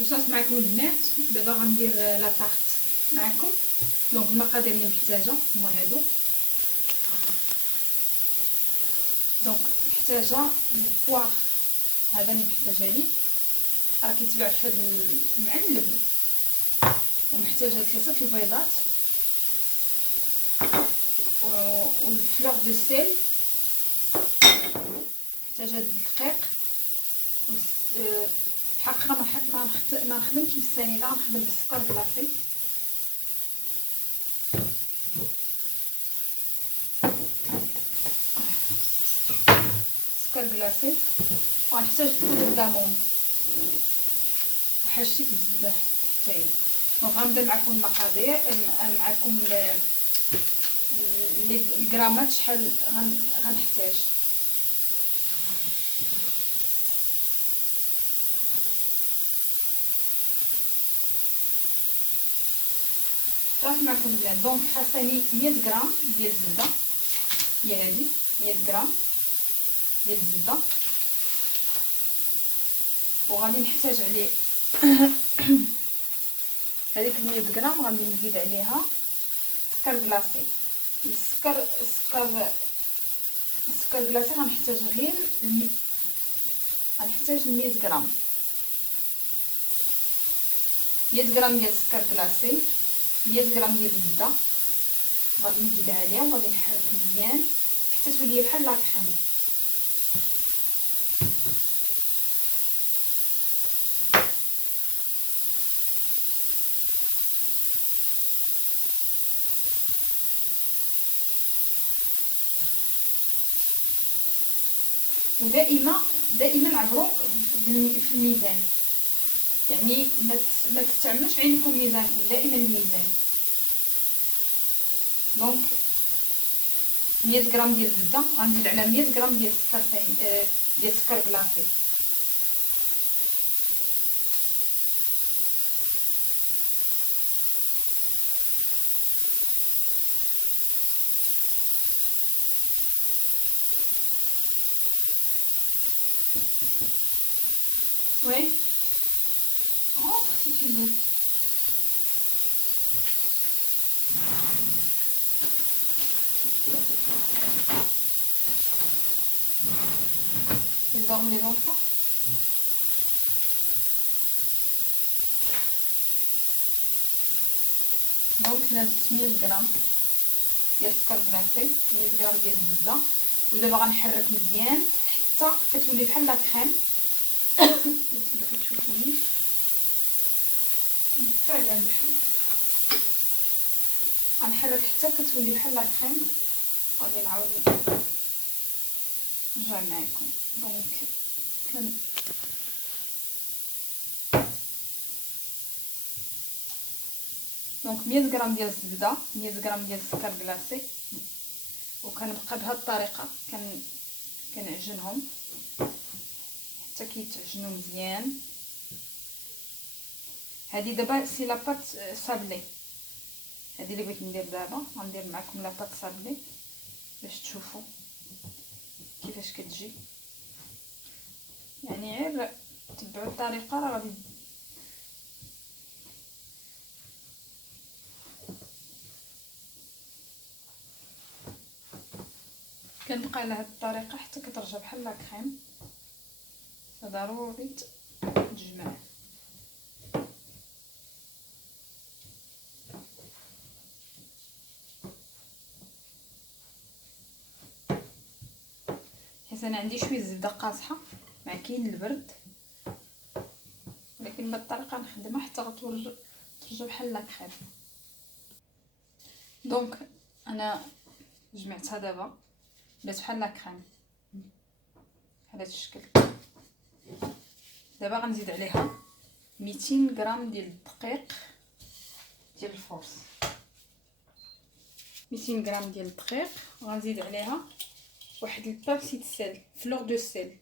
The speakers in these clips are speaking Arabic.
وصلت معكم البنات. دابا غندير لا طارت معكم. دونك المقادير اللي محتاجه هما هادو. دونك محتاجه البواغ هذا اللي محتاجه ليه، راه كيتباع في هذا المعلب. ومحتاجه 3 البيضات والفلور دو سيل. محتاجه الدقيق الحقيقه ما نخدمش بالسنيده، غنخدم بالسكر كلاصي. سكر كلاصي. وغنحتاج بودر داموند وحشيت الزبده حتى هي. دونك غنبدا معكم المقادير، معكم الغرامات شحال غنحتاج. صافي معكم البنات. دونك خاصني 100 غرام ديال الزبده، هي هذه 100 غرام ديال الزبده. وغادي نحتاج عليه هذيك 100 غرام غادي نزيد عليها سكر كلاصي. السكر كلاصي غنحتاج غير غنحتاج 100 غرام 100 غرام ديال السكر كلاصي، 100 غرام ديال الزبده. غادي نزيدها عليها وغادي نحرك مزيان حتى تولي بحال لاكريم. ودائما عبروا في الميزان، يعني ما تستعملوش عينكم ميزانكم، دائما الميزان. دونك 100 غرام ديال الزبده غنزيد على 100 غرام ديال السكر ديال السكر كلاصي. Oui. Rentre si tu veux. Ils dorment les enfants? دونك نزلت 100 غرام ديال السكر كلاصي، 100 غرام ديال الزبده. ودابا غنحرك مزيان حتى كتولي بحال لا كريم. ما كتشوفونيش فعلا اللحم. غنحرك حتى كتولي بحال لا كريم. غادي نعاود نرجع معكم. دونك دونك 100 غرام ديال الزبده، 100 غرام ديال السكر كلاصي. وكنبقى بهذه الطريقه كنعجنهم حتى كيتعجنوا مزيان. هذه دابا سي لاباط صابلي، هذه اللي بغيت ندير دابا. غندير معكم لاباط صابلي باش تشوفوا كيفاش كتجي. يعني غير تبعوا الطريقه راه غادي كنبقى على هذه الطريقه حتى كترجع بحال لا كريم. ضروري تجمع. حيت انا عندي شويه الزبده قاصحه مع كاين البرد، ولكن بهذه الطريقه نخدمها حتى غترجع بحال لا كريم. دونك انا جمعتها دابا بلات بحال لا كريم بحال هذا الشكل. دابا غنزيد عليها 200 غرام ديال الدقيق ديال الفورس، 200 غرام ديال الدقيق. وغنزيد عليها واحد البابسي سيل، فلور دو سيل،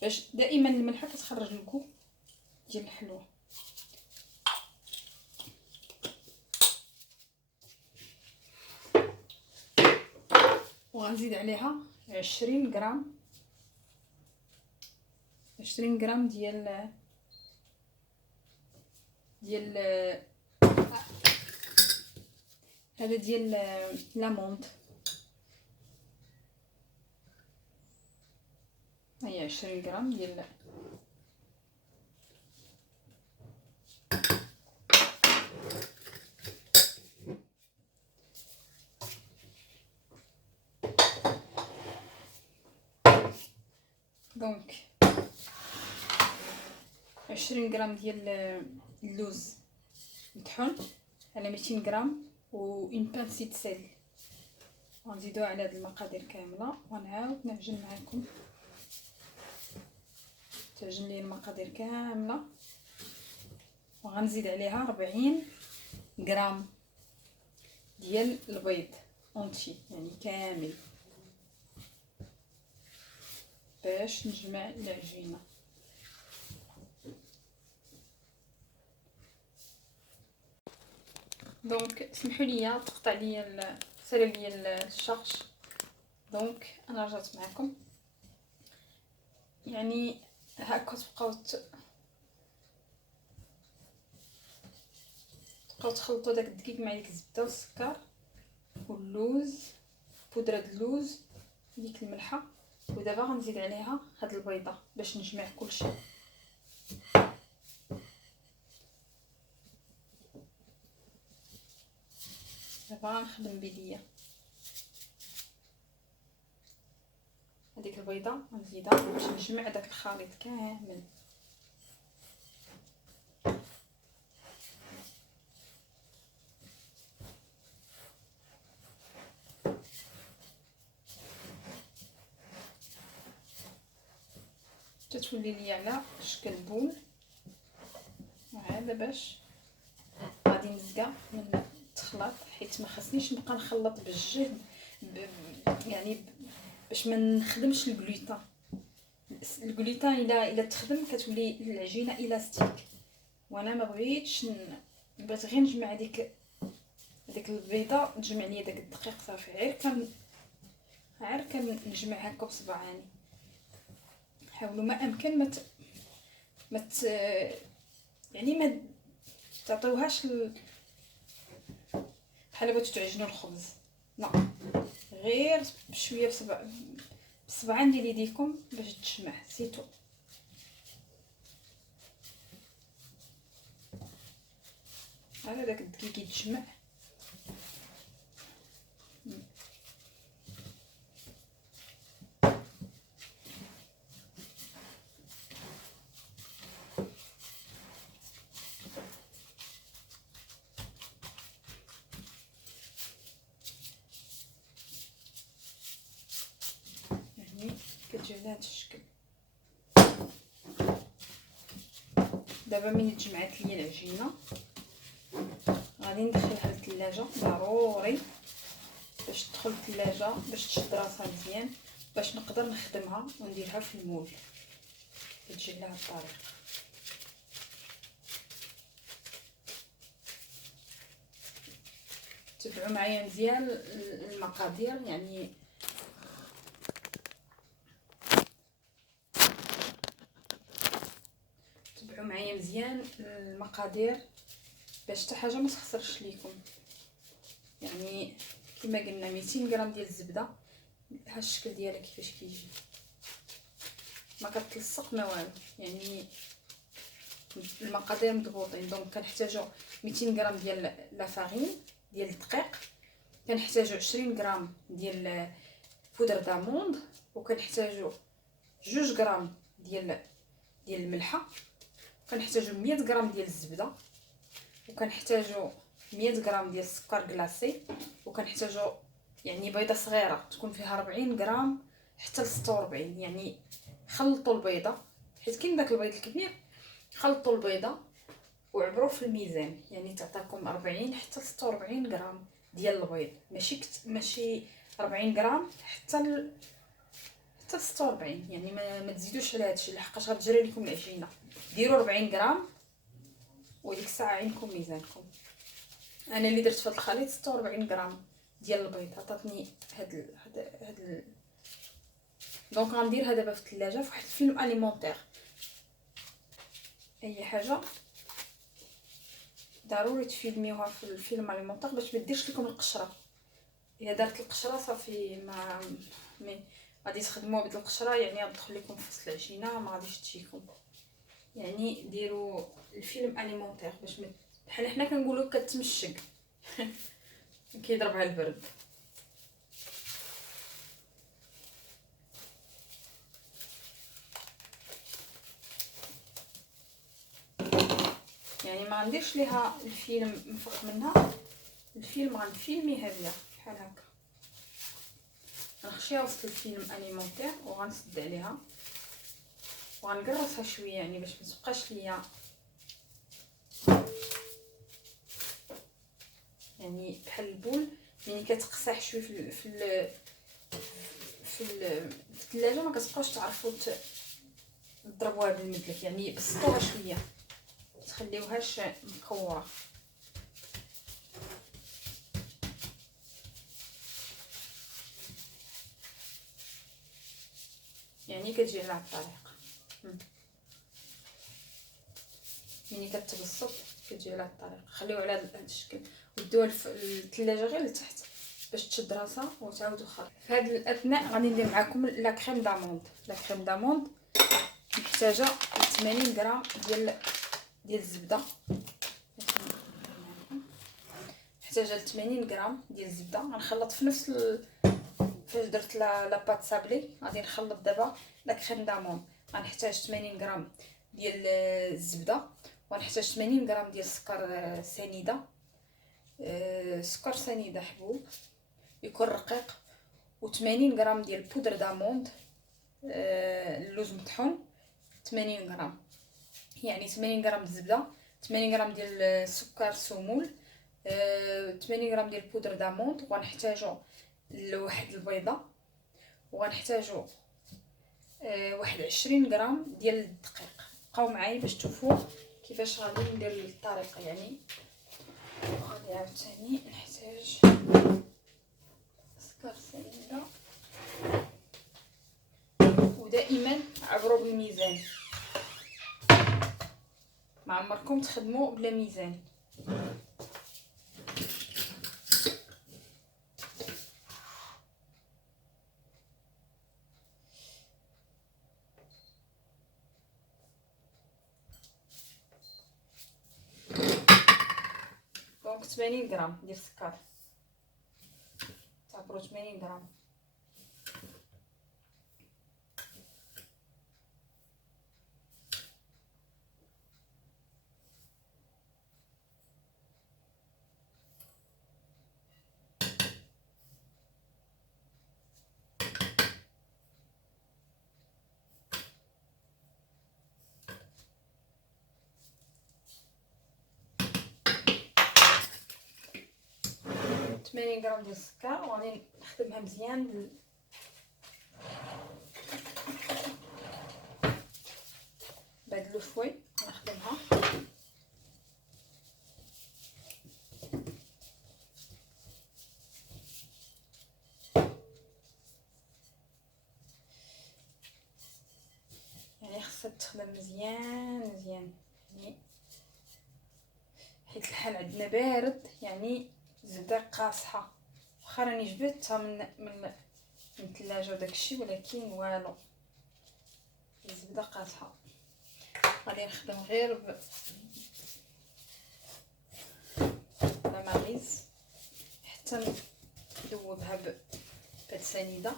باش دائما الملحه كتخرج الكو ديال الحلوه. وغنزيد عليها 20 غرام ديال ديال هذا ديال لاموند، هي 20 غرام ديال دونك 20 غرام ديال اللوز مطحون على 200 غرام و اون بانسي د سيل. غنزيدوها على هاد المقادير كامله ونعاود نعجن معكم. تعجن لي المقادير كامله وغنزيد عليها 40 غرام ديال البيض اونتي يعني كامل باش نجمع العجينه. دونك سمحوا لي تقطع لي سالي لي الشارج. دونك انا رجعت معكم. يعني هكا تبقاو تخلطوا داك الدقيق مع ديك الزبده والسكر واللوز، بودره اللوز، ديك الملحه. ودابا غنزيد عليها هاد البيضه باش نجمع كلشي. دابا غنخدم بيديا هذيك البيضه غنزيدها باش نجمع داك الخليط كامل. تتولي لي على شكل بول. وهذا باش غادي نزقى من التخلاط، حيت ما خصنيش نبقى نخلط بالجهد يعني باش ما نخدمش الجلوتين. الا تخدم كتولي العجينه الاستيك، وانا ما بغيت غير نجمع هذيك البيضه، نجمع ليا داك الدقيق صافي. غير كنجمع هكا بصبعاني. حاولوا ما امكن يعني ما تعطيوهاش بحال بغيتو تعجنوا الخبز، لا، غير بشويه بصبعان ديال يديكم باش تجمع سيتو. هذا داك الدقيق يتجمع. كتجي على هذا الشكل. دابا ملي تجمعات ليا العجينه غادي ندخلها للثلاجه، ضروري باش تدخل للثلاجه باش تشد راسها مزيان باش نقدر نخدمها ونديرها في المول. كتجي على هذه الطريقه. تبعوا معايا مزيان المقادير، يعني تبعوا معايا مزيان المقادير باش حتى حاجه ما تخسرش ليكم. يعني كما قلنا 200 غرام ديال الزبده، ها الشكل ديالها كيفاش كيجي، ما كتلصق ما والو، يعني المقادير مضبوطين. دونك كنحتاجو 200 غرام ديال لا فارين ديال الدقيق، كنحتاجو 20 غرام ديال بودره داموند، وكنحتاجو 2 غرام ديال الملحه، كنحتاجو 100 غرام ديال الزبده، وكنحتاجو 100 غرام ديال السكر كلاصي، وكنحتاجو يعني بيضه صغيره تكون فيها 40 غرام حتى ل 46. يعني خلطوا البيضه، حيت كاين داك البيض الكبير، خلطوا البيضه وعبروا في الميزان، يعني تعطيكم 40 حتى ل 46 غرام ديال البيض، ماشي 40 غرام حتى 46. يعني ما تزيدوش على هادشي لحقاش غتجري لكم العجينه. ديروا 40 غرام وديك الساعه عينكم ميزانكم. انا اللي درت في هذا الخليط 46 غرام ديال البيض، عطاتني هاد دونك غنديرها دابا في الثلاجه في واحد الفيلم اليمونطير. اي حاجه ضروري تفيلميوها في الفيلم اليمونطيغ باش ما ديرش لكم القشره. الا دارت القشره صافي ما مي غادي تخدموها بهاد القشره، يعني غتدخل لكم في وسط العجينه ما غاديش تجيكم. يعني ديروا الفيلم اليمونطيغ باش بحال حنا كنقولوا كتمشك كيضرب على البرد. يعني ما غنديرش ليها الفيلم من فوق منها، الفيلم غنفيلميها بها بحال هكا، غنخشيها وسط الفيلم اليمونطيغ وغنسد عليها وغنقرصها شويه، يعني باش ما تبقاش ليا يعني بحال البول. يعني كتقصح شويه في الثلاجه ما كتبقاوش تعرفوا تضربوها بالمدلك، يعني بسطوها شويه تخليوهاش مكوره. يعني كتجي على الطريقه ملي كتبسط كتجي على الطريقه. خليو على هذا الشكل ودوها الثلاجه غير لتحت باش تشد راسها وتعاودوا خرج. في هذا الاثناء غادي ندير معكم لا كريم داموند. لا كريم داموند محتاجه 80 غرام ديال الزبده، محتاجه 80 غرام ديال الزبده. غنخلط في نفس فاش درت لا بات سابلي غادي نخلط دابا لا كريم داموند. غنحتاج 80 غرام ديال الزبده، ونحتاج 80 غرام ديال السكر سنيده، سكر سنيده حبوب يكون رقيق، و80 غرام ديال بودر داموند، اللوز مطحون 80 غرام. يعني 80 غرام الزبده، 80 غرام ديال السكر سمول، 80 غرام ديال بودر داموند. وغنحتاجو واحد البيضه، وغنحتاجو واحد 20 غرام ديال الدقيق. بقاو معايا باش تشوفوا كيفاش غادي ندير الطريقه. يعني غادي عاوتاني نحتاج سكر سنيده، ودائما عبروا بالميزان، ما عمركم تخدموا بلا ميزان. دونك 80 غرام ديال السكر، تعبروا 80 غرام. غرام ديال السكر، وغادي نخدمها مزيان بهاد لو فوي. نخدمها يعني خاصها تخدم مزيان مزيان، يعني حيت الحال عندنا بارد، يعني الزبده قاصحه. واخا راني جبدتها من الثلاجه وداكشي، ولكن والو الزبده قاصحه. غادي نخدم غير لا ماريز حتى ندوبها بهاد السنيده.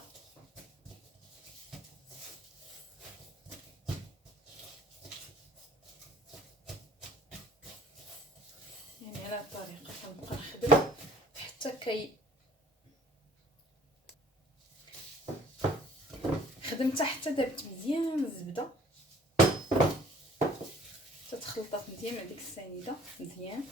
يعني على الطريقه كنبقى نخدم حتى خدمتها حتى دابت مزيان الزبده، حتى تخلطات مزيان مع ديك السنيده مزيان.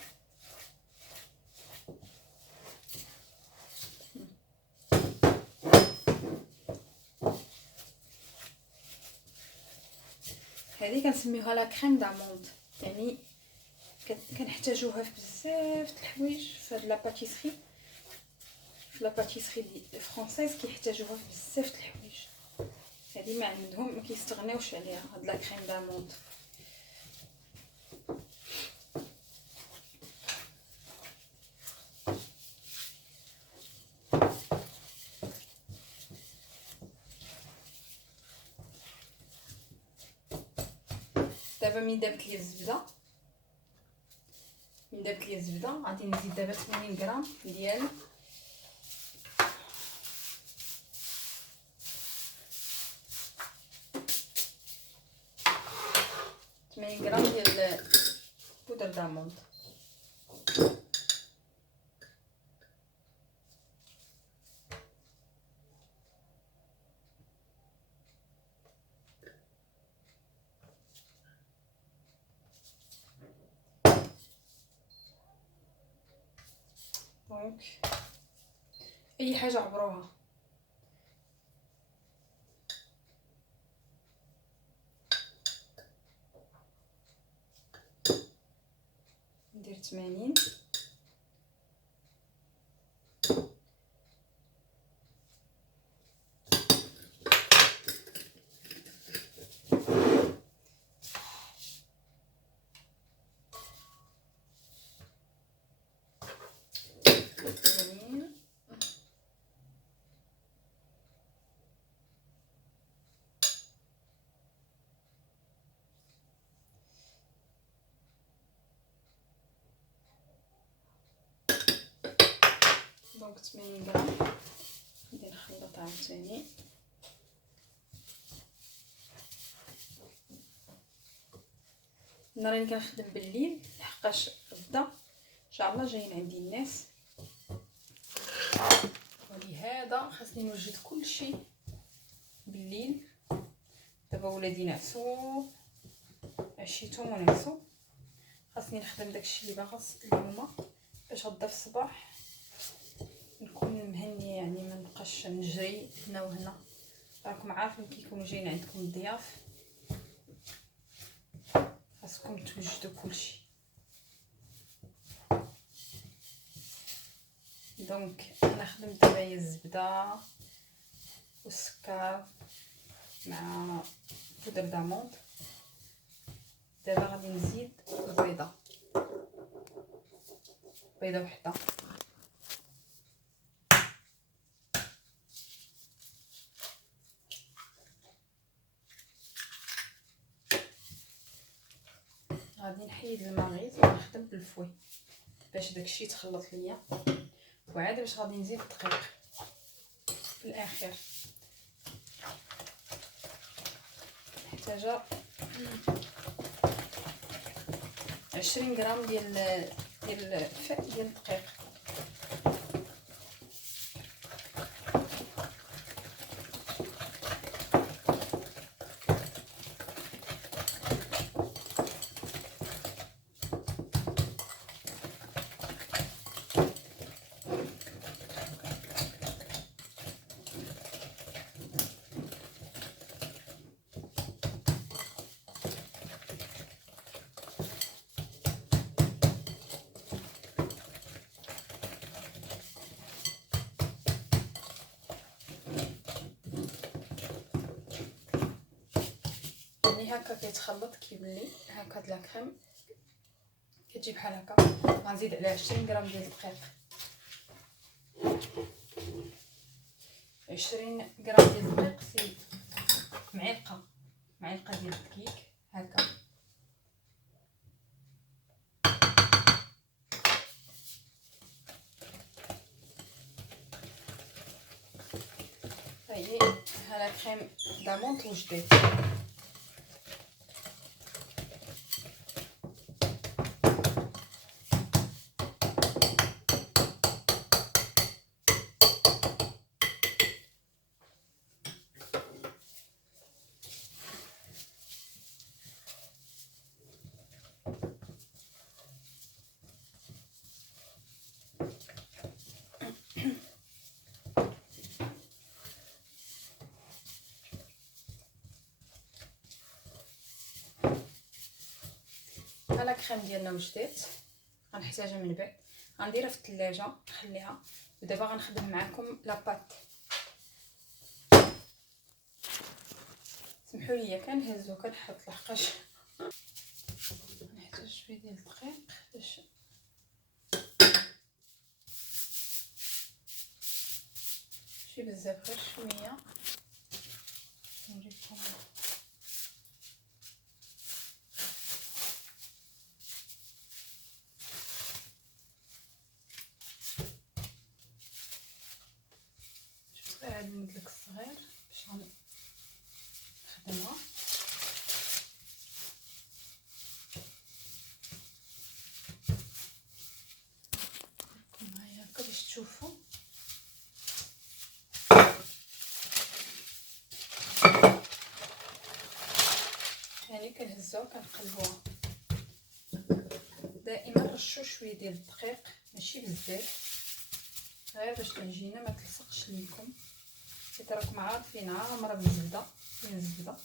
هذه كنسميوها لا كريم داموند، يعني كنحتاجوها في بزاف د الحوايج في هاد لاباتيسري. في لاباتيسري فرونسيز كيحتاجوها في بزاف د الحوايج. هذه ما عندهم ما كيستغناوش عليها، هاد لا كريم داموند. دابا من دابت لي الزبده، غادي نزيد دابا 80 غرام ديال 80 غرام ديال بودر داموند. دونك اي حاجه عبروها. ندير 80 جميل. دونك 80 غرام غادي نخلط عاوتاني. انا راني كنخدم بالليل لحقاش غدا ان شاء الله جايين عندي الناس، ولهذا خاصني نوجد كل شيء بالليل. دابا ولادي نعسوا، عشيتهم ونعسوا، خاصني نخدم داكشي اللي باغا اليوم باش غدا في الصباح نكون مهنيه، يعني ما نبقاش نجري هنا وهنا. راكم عارفين كيكونوا جايين عندكم الضياف خاصكم توجدوا كلشي. دونك انا خدمت دابا هي الزبده والسكر مع بودر داموند. دابا غادي نزيد البيضه، بيضه وحده. غادي نحيد الماغيز ونخدم بالفوي باش داكشي يتخلط ليا، وعاد باش غادي نزيد الدقيق في الاخير. محتاجه 20 غرام ديال الدقيق. يعني هكا كيتخلط كيولي هكا د لا كريم، كتجي بحال هكا. غنزيد عليه 20 غرام ديال الدقيق، 20 غرام ديال الدقيق سي معلقه ديال الدقيق هكا. هاهي لا كريم داموند وجدت. لا كريم ديالنا وجدات، غنحتاجها من بعد، غنديرها في الثلاجه نخليها. ودابا غنخدم معكم لاباط. سمحوا لي كنهزو كنحط لحقاش نحتاج شويه ديال الدقيق باش ماشي بزاف، غير شويه. نوريكم نخدمها. هيا هكا باش تشوفوا. يعني كنهزوها كنقلبوها. دائما رشوا شويه ديال الدقيق ماشي بزاف، غير باش العجينه ما تلصقش ليكم، حيت راكم عارفين عامره بالزبده. فين الزبده؟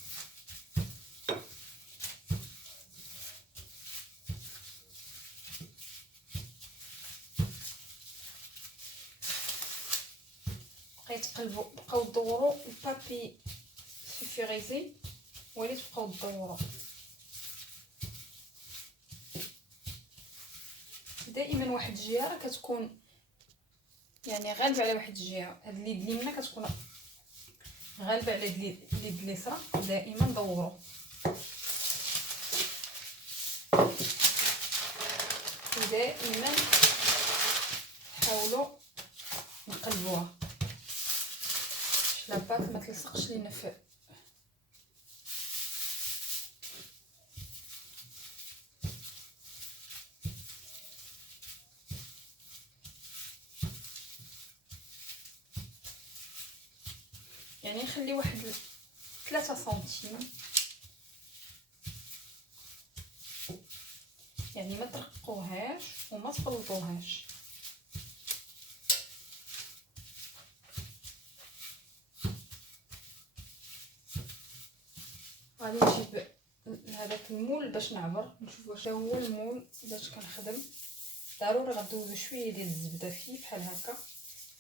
بقيت تقلبوا، بقاو تدوروا البابي سوفيغيزي، ولي تبقاو تدوروا دائما واحد الجهه راه كتكون يعني غالبه على واحد الجهه. هاد اليد اليمنى كتكون غالبه على اليد اليسرى. دائما دوروا ودائما حاولوا نقلبوها باش لاباط ما تلصقش لينا في يعني نخلي واحد 3 سنتيم، يعني ما ترققوهاش وما تخلطوهاش. غادي نجيب هذاك المول باش نعبر نشوف واش هو المول باش كنخدم. ضروري غدوزو شويه ديال الزبده فيه بحال هكا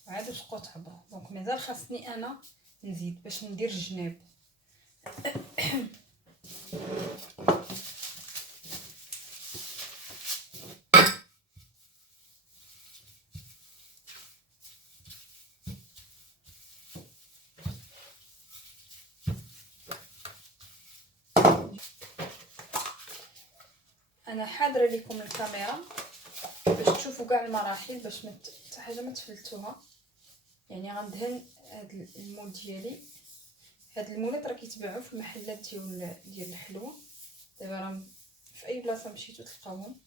وعاد تبقاو تعبروا. دونك مازال خاصني انا نزيد باش ندير الجناب. انا حاضره لكم الكاميرا باش تشوفوا كاع المراحل، باش حتى حاجه ما تفلتوها. يعني غندهن هاد المول ديالي. هاد المولات راه كيتباعوا في المحلات ديال الحلوى. دابا راه في اي بلاصه مشيتو تلقاوهم.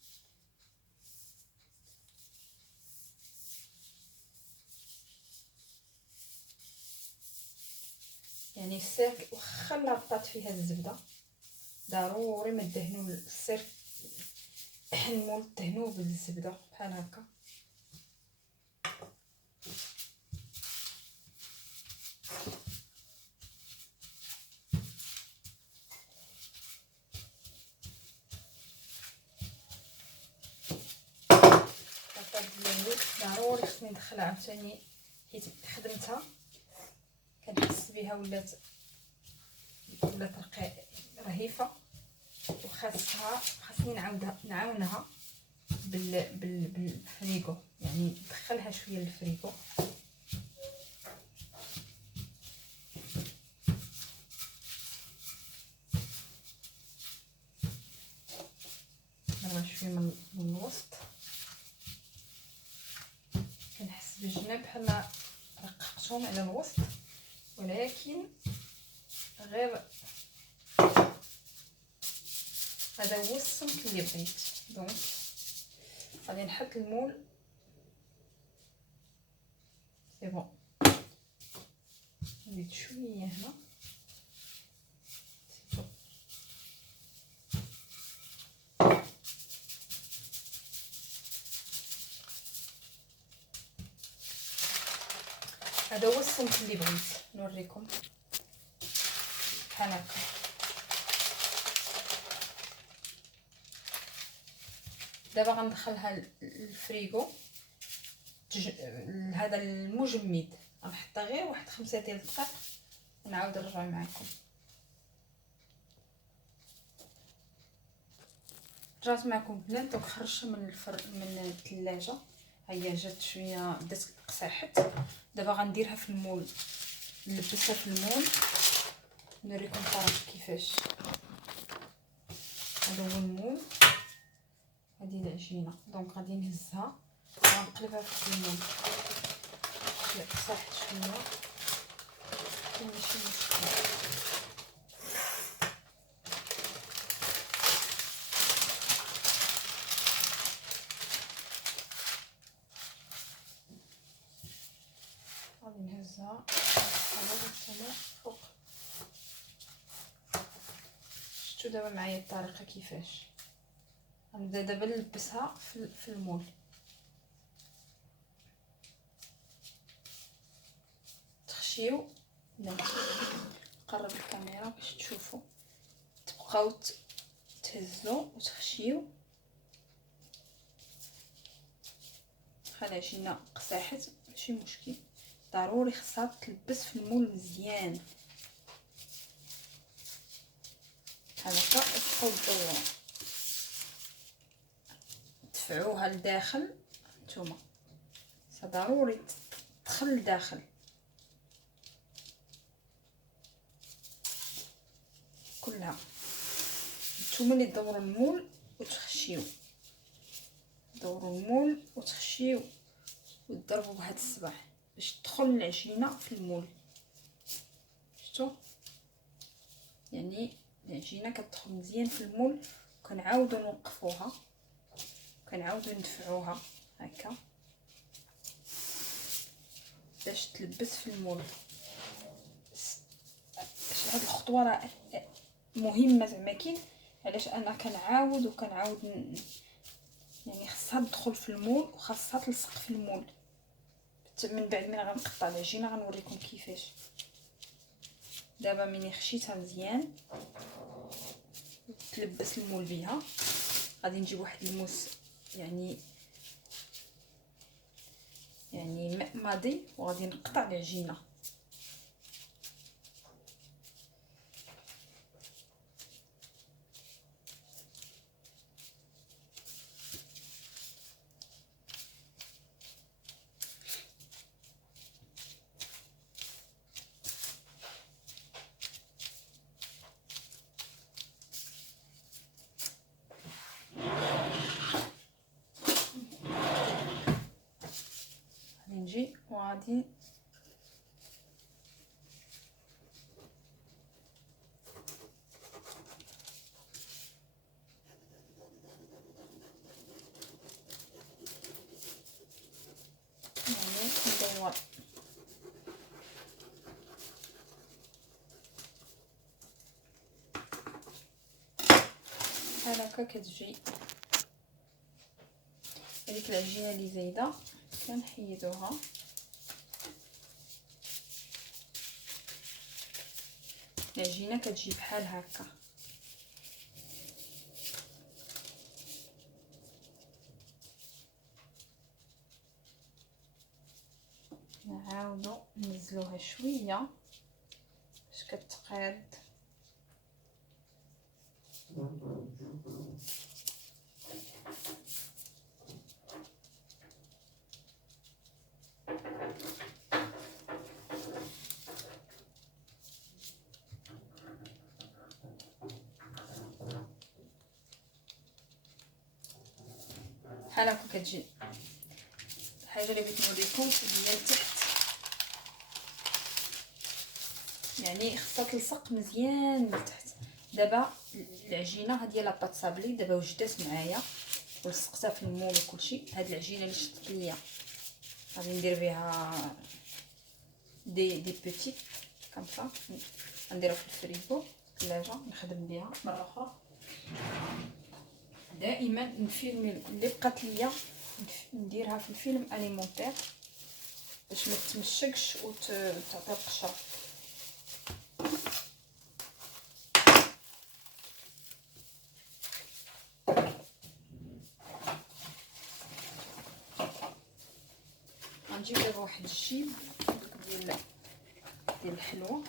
يعني الساك واخا لاطات فيها الزبده ضروري ما دهنوا السير المول دهنوه بالزبده بحال هكا. لاطات ديالي ضروري خصني ندخلها عاوتاني حيت خدمتها كنحس بها ولات رهيفه، خاصني نعاونها بالفريغو. يعني ندخلها شويه للفريغو. نضرب شويه من الوسط. كنحس بالجناب بحال رققتهم على الوسط، ولكن غير هذا هو السمك اللي بغيت. دونك غادي نحط المول. سي بون، نزيد شويه هنا. هذا هو السمك اللي بغيت نوريكم بحال هكا. دابا غندخلها للفريغو. هذا المجمد غنحطها غير واحد 5 ديال الدقائق ونعاود نرجع معكم. رجعت معكم بنات. دونك خرجتها من الثلاجه. هيا جات شويه بدات قصاحت. دابا غنديرها في المول، نلبسها في المول نوريكم صراحه كيفاش. هذا هو المول، هذه العجينه. دونك غادي نهزها ونقلبها في المول. صحت شويه ماشي مشكل. هانتوما فوق. شفتوا دابا معايا الطريقه كيفاش غنبدا دابا نلبسها في المول. تخشيو نقرب الكاميرا باش تشوفوا. تبقاو تهزوا وتخشيو. العجينه قساحت ماشي مشكل، ضروري خصها تلبس في المول مزيان هكا. تبقاو تدوروا دفعوها لداخل. نتوما ضروري تدخل لداخل كلها. نتوما اللي تدوروا المول وتخشيو، دوروا المول وتخشيو وتضربوا بهاد الصباع باش تدخل العجينه في المول. شفتوا يعني العجينه كتدخل مزيان في المول. وكنعاودوا نوقفوها وكنعاودوا ندفعوها هكا باش تلبس في المول. هاد الخطوه راه مهمه زعما كاين علاش انا كنعاود يعني خاصها تدخل في المول وخاصها تلصق في المول. من بعد من غنقطع العجينه غنوريكم كيفاش. دابا ملي خشيتها مزيان تلبس المول بيها، غادي نجيب واحد الموس يعني ماضي وغادي نقطع العجينه. نجي وغادي ندور بحال هكا. كتجي هذيك العجينه اللي زايده كنحيدوها. العجينه كتجي بحال هكا. نعاودو ننزلوها شويه باش كتقاد. بحال هكا كتجي. الحاجه اللي بغيت نوريكم هي لتحت، يعني خصها تلصق مزيان لتحت. دابا العجينه هذه لا بات صابلي دابا وجدات معايا ولصقتها في المول وكلشي. هاد العجينه اللي شفت ليا غادي ندير بها دي بيتي كامسا، نديرها في الفريغو الثلاجه نخدم بها مره اخرى. دائما نفيلمي اللي بقات ليا نديرها في الفيلم اليمونتير باش ما تمشكش وتعطي القشره. غنجيب دابا واحد الجيب ديال الحلوه.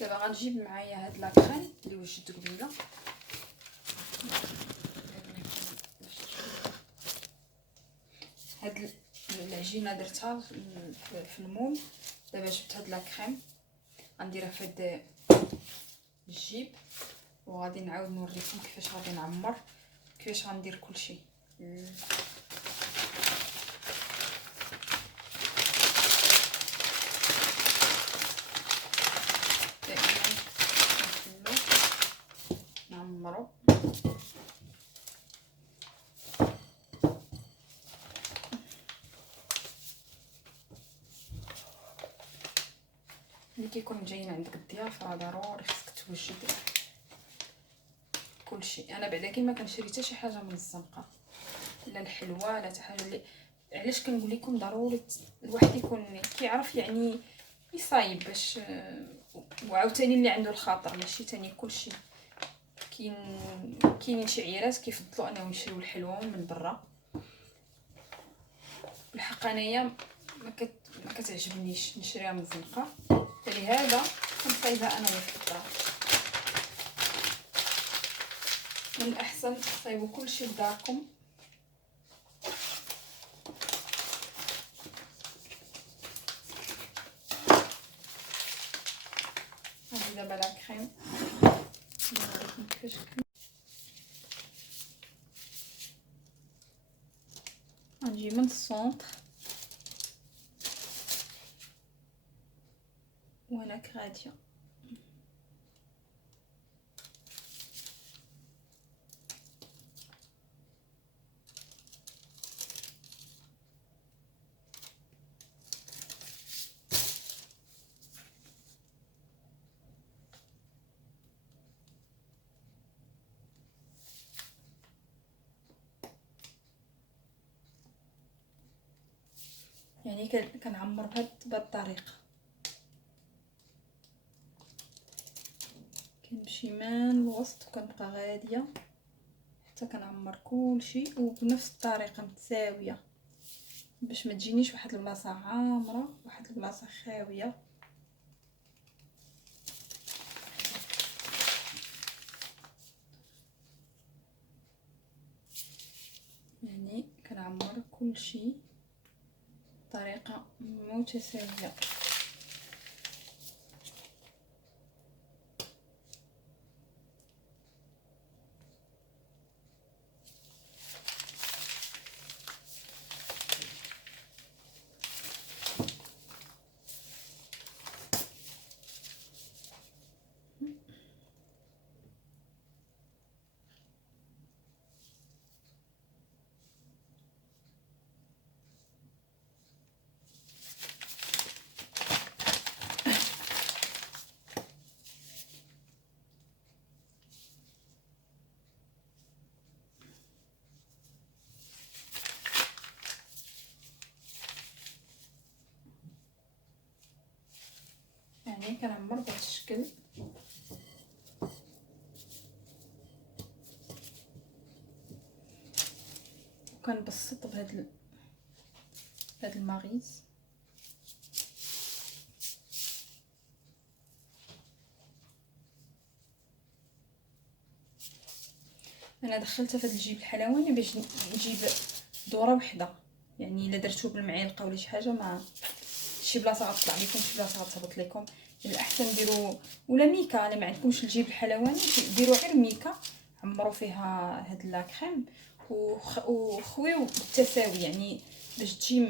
دابا غنجيب معايا هاد لاكريم اللي وجدت قبيله. هاد العجينه درتها في المول. دابا جبت هاد لاكريم غنديرها في هاد الجيب وغادي نعاود نوريكم كيفاش غادي نعمر كيفاش غندير كلشي. ملي كيكون جايين عندك الضيافه راه ضروري خصك توجد كلشي. انا بعدا كيما كنشري حتى شي حاجه من الزنقه لا الحلوه لا حتى حاجه اللي علاش كنقول لكم ضروري الواحد يكون كيعرف يعني يصايب باش وعاوتاني اللي عنده الخاطر ماشي تاني كلشي. كاينين شي عيالات كيفضلوا انهم يشريو الحلوه من برا. بالحق انايا ما كتعجبنيش نشريها من الزنقه، فلهذا كنصايبها انا في الدار. من الاحسن تصايبوا كلشي لداركم. هذه دابا لا كريم نوريكم كيفاش غنجي من السونطر وانا كغاديه. يعني كنعمر بهاد الطريقه، كنمشي من الوسط وكنبقى غاديه حتى كنعمر كلشي وبنفس الطريقه متساويه باش ما تجينيش واحد البلاصه عامره واحد البلاصه خاويه. يعني كنعمر كلشي بطريقه متساويه. يعني كنعمر بهذا الشكل. وكنبسط بهذا المغيز. انا دخلتها في هذا الجيب الحلواني باش نجيب دوره وحده، يعني الا درتو بالمعلقه ولا شي حاجه ما شي بلاصه غتطلع لكم شي بلاصه غتهبط لكم. الاحسن ديروا ولا ميكا الا ما عندكمش الجيب الحلواني ديروا غير ميكا عمروا فيها هاد لا كريم وخويو بالتساوي يعني باش تجي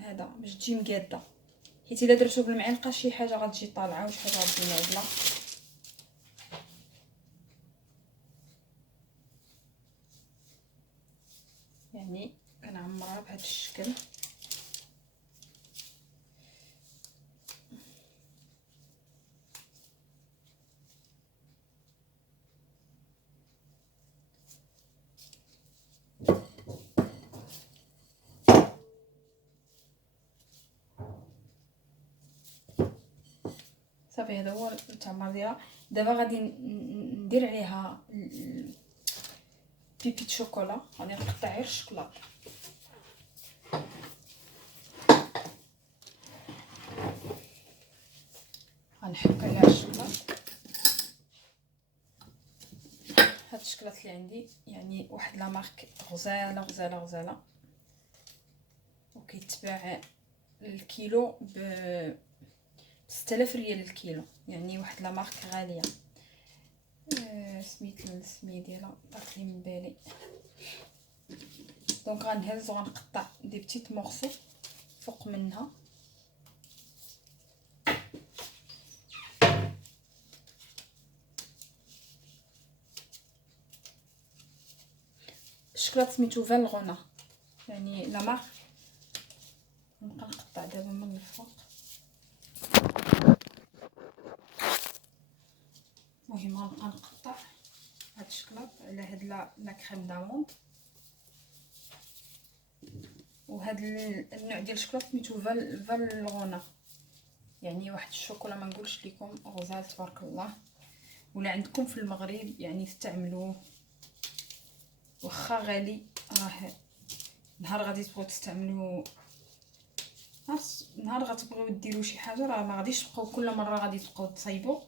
هذا باش تجي مقاده، حيت الا درتو بالمعلقه شي حاجه غتجي طالعه وشي حاجه غتجي معدله. يعني كنعمرها بهذا الشكل. صافي هذا هو التعمر ديالها. دابا غادي ندير عليها بيبي شوكولا، غادي نقطع غير الشوكولاط. غنحك عليها الشوكولاط. هاد الشوكولاط اللي عندي يعني واحد لا مارك غزاله غزاله غزاله، وكيتباع الكيلو ب 6000 ريال الكيلو، يعني واحد لا مارك غاليه. سميت السميه ديالها طاحت لي من بالي. دونك غنهز وغنقطع دي بتيت مورسو فوق منها. الشكلاط سميتو فالغونا، يعني لا مارك. نبقى نقطع دابا من الفوق. المهم غنبقى نقطع هاد الشكلاط على هاد لا كريم داموند. وهاد النوع ديال الشكلاط سميتو فالغونا، يعني واحد الشوكولا ما نقولش لكم غزال تبارك الله. ولا عندكم في المغرب يعني استعملوه، واخا غالي راه نهار غادي تبغيو تستعملوه، نهار غتبغيو ديروا شي حاجه راه ما غاديش تبقاو كل مره غادي تبقاو تصايبوا،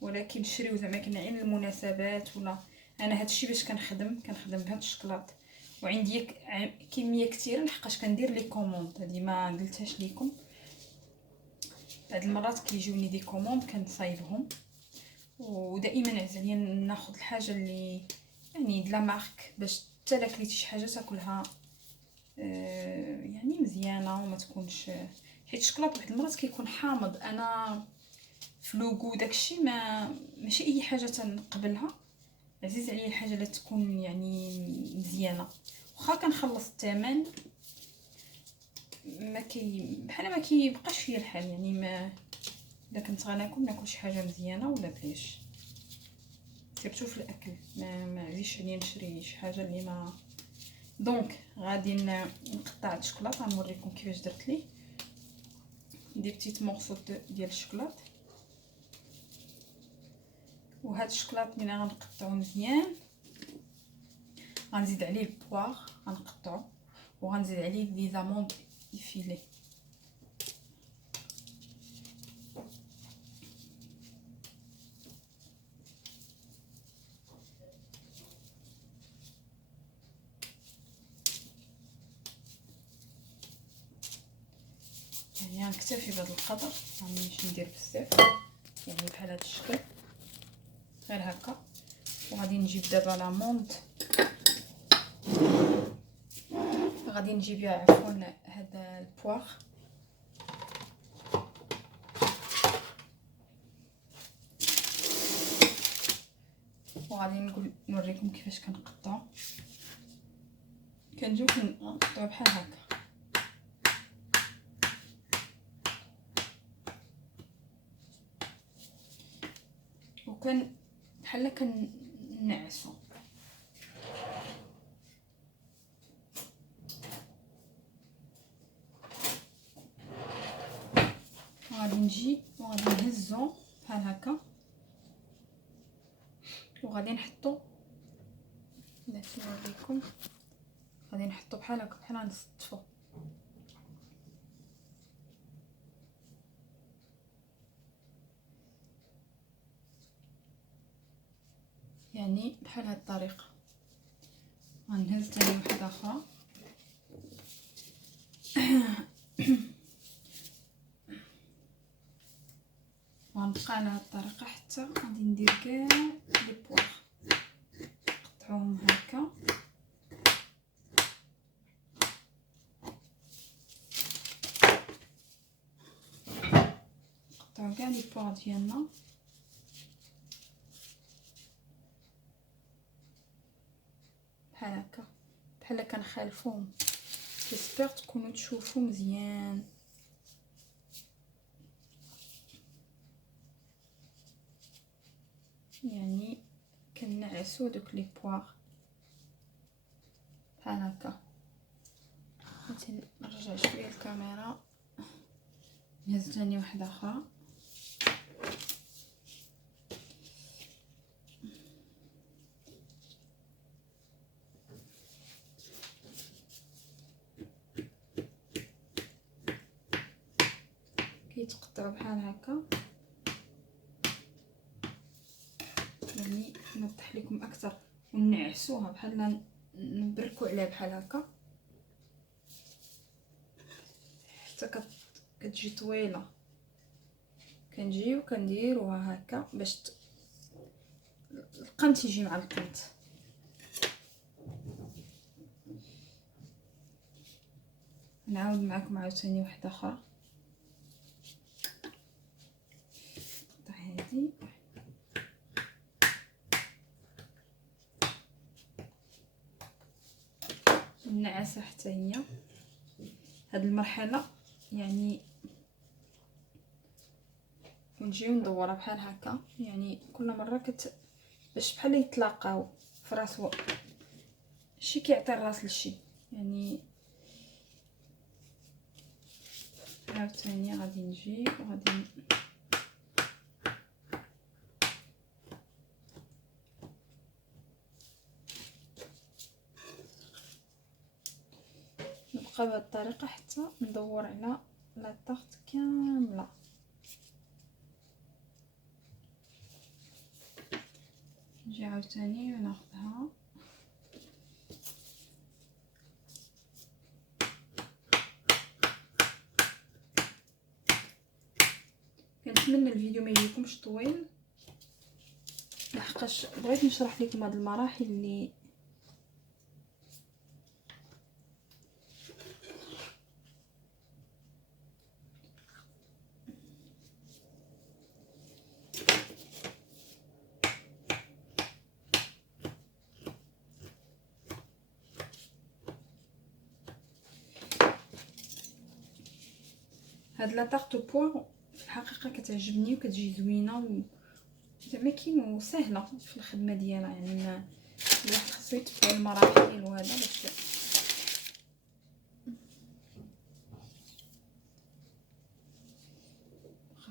ولكن شريو زعما كنعين المناسبات. ولا انا هادشي باش كنخدم بهاد الشكلاط، وعندي كميه كثيره لحقاش كندير لي كوموند. هذه ما قلتهاش لكم، بعض المرات كيجيوني دي كوموند كنصايبهم، ودائما عزاليا ناخذ الحاجه اللي يعني د لا مارك، باش حتى لا كليتي شي حاجه تاكلها يعني مزيانه وما تكونش، حيت الشكلاط واحد المرات كيكون حامض. انا في لوغو داكشي ماشي اي حاجه تنقبلها، عزيز عليا الحاجه اللي تكون يعني مزيانه. واخا كنخلص الثمن بحال ما كيبقاش فيا الحال، يعني ما الا كنت ناكل شي حاجه مزيانه ولا بلاش، سيرتو في الاكل ما عزيزش عليا نشري شي حاجه اللي ما. دونك غادي نقطع الشكلاط، غنوريكم كيفاش درت ليه دي بتيت مورسو ديال الشكلاط. وهاد الشكلاط ملي غنقطعو مزيان غنزيد عليه البواغ غنقطعو، وغنزيد عليه لي زاموند يفيلي. يعني غنكتفي بهذا القدر، مانيش ندير بزاف، يعني بحال هذا الشكل غير هكا. وغادي نجيب دابا لاموند، غادي نجيب عفوا هذا البواغ، وغادي نوريكم كيفاش كنقطعو. كنجيو كنقطعو بحال هكا، وكان بحال كنعسو. غادي نجي وغادي نهزو بحال هكا، وغادي نحطو نوريكم، غادي نحطو بحال هكا بحال غنستفو. يعني بحال هاد الطريقه. غنهز ثاني وحده اخرى وغنبقى على هاد الطريقه حتى غادي ندير كاع لي بواغ، نقطعوهم هكا. نقطعو كاع لي بواغ ديالنا بحال هكا، بحال كنخالفوهم. جيسبر تكونوا تشوفوا مزيان. يعني كنعسو دوك لي بواغ بحال هكا. غادي نرجع شويه الكاميرا، نهز ثاني وحده اخرى. كيتقطعوا بحال هكا، يعني نوضح لكم اكثر ونعسوها بحال نبركو عليها بحال هكا حتى كتجي طويله. كنجيو كنديروها هكا باش القنت يجي مع القنت. نعاود معكم عاوتاني وحده اخرى. نقطع هذه ناعسه حتى هي. هاد المرحله يعني ونجيو ندورها بحال هكا، يعني كل مره باش بحال يتلاقاو في راسو، شي كيعطي الراس لشي يعني. عاوتاني غادي نجي وغادي نبقى بهاد الطريقه حتى ندور على لا طارت كامله. نجي عاوتاني وناخذها كنتمنى الفيديو ما يجيكمش طويل، لحقاش بغيت نشرح لكم هاد المراحل اللي هاد لا طارت بوار في الحقيقه كتعجبني وكتجي زوينه زعما كيما سهله في الخدمه ديالها، يعني الواحد خاصو يتبع المراحل وهذا باش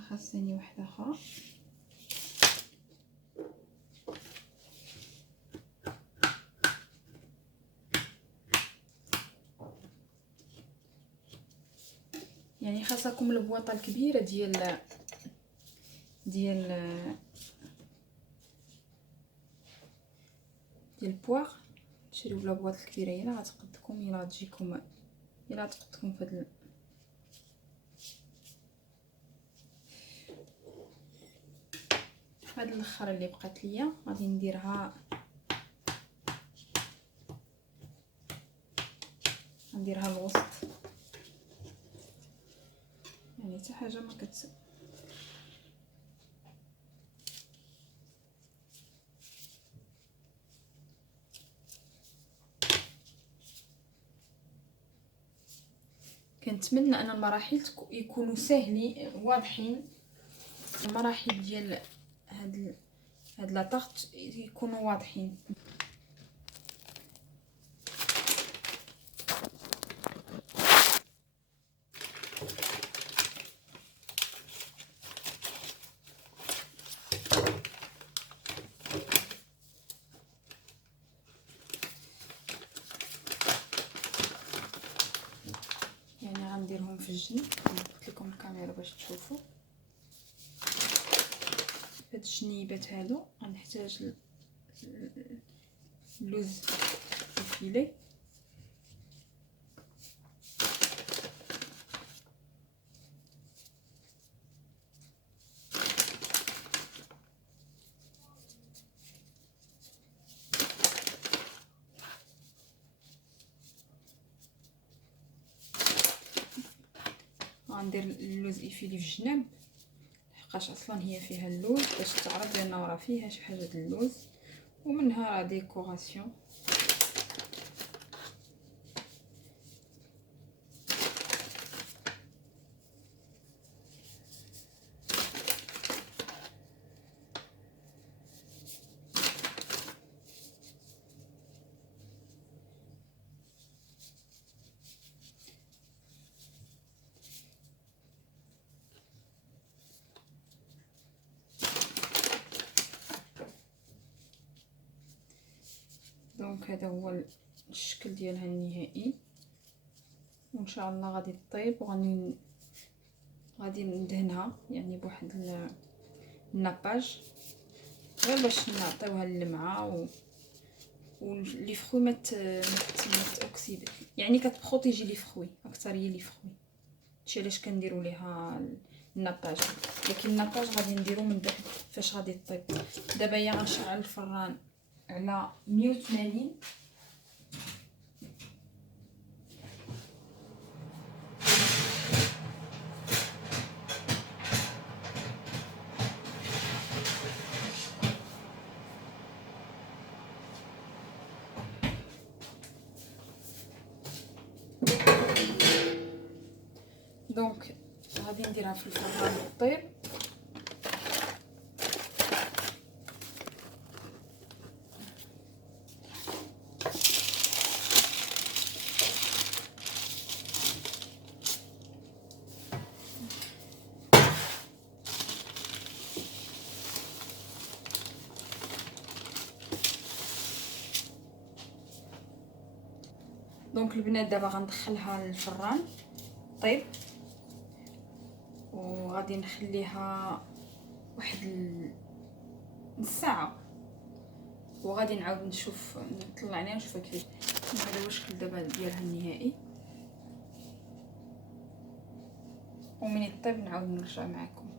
خاصني واحده اخرى. يعني خاصكم البواطه الكبيره ديال البواغ، تشريو لا بواط الكبيره هي اللي غتقدكم، الا تجيكم الا تقدكم في هاد الاخر اللي بقات ليا غادي نديرها الوسط، يعني حتى حاجه ما كنتمنى ان المراحل يكونوا ساهلين واضحين. المراحل ديال هاد لا طارت يكونوا واضحين. يعني غنديرهم في الجنب، نحط لكم الكاميرا باش تشوفوا. هاد الجنيبات هادو غنحتاج اللوز الفيلي، غندير اللوز ايفيلي في الجناب لحقاش اصلا هي فيها اللوز، باش تعرف بان راه فيها شي حاجه د اللوز، ومنها راه ديكوراسيون. دونك هذا هو الشكل ديالها النهائي، وان شاء الله غادي طيب، غادي ندهنها يعني بواحد الناباج غير باش نعطيوها اللمعه ولي فخوي ما تاكسيد، يعني كتبروتيجي لي فخوي اكثر، هي لي فخوي. هادشي علاش كنديروا ليها الناباج، لكن الناباج غادي نديرو من بعد فاش غادي طيب. دابا هي غنشعل الفران على 180. دونك غادي نديرها في الفران طيب. دونك البنات دابا غندخلها للفران طيب، وغادي نخليها واحد نص ساعه، وغادي نعاود نشوف نطلع عليها نشوفها كيفاش. هذا هو الشكل دابا ديالها النهائي، ومن يطيب نعاود نرجع معكم.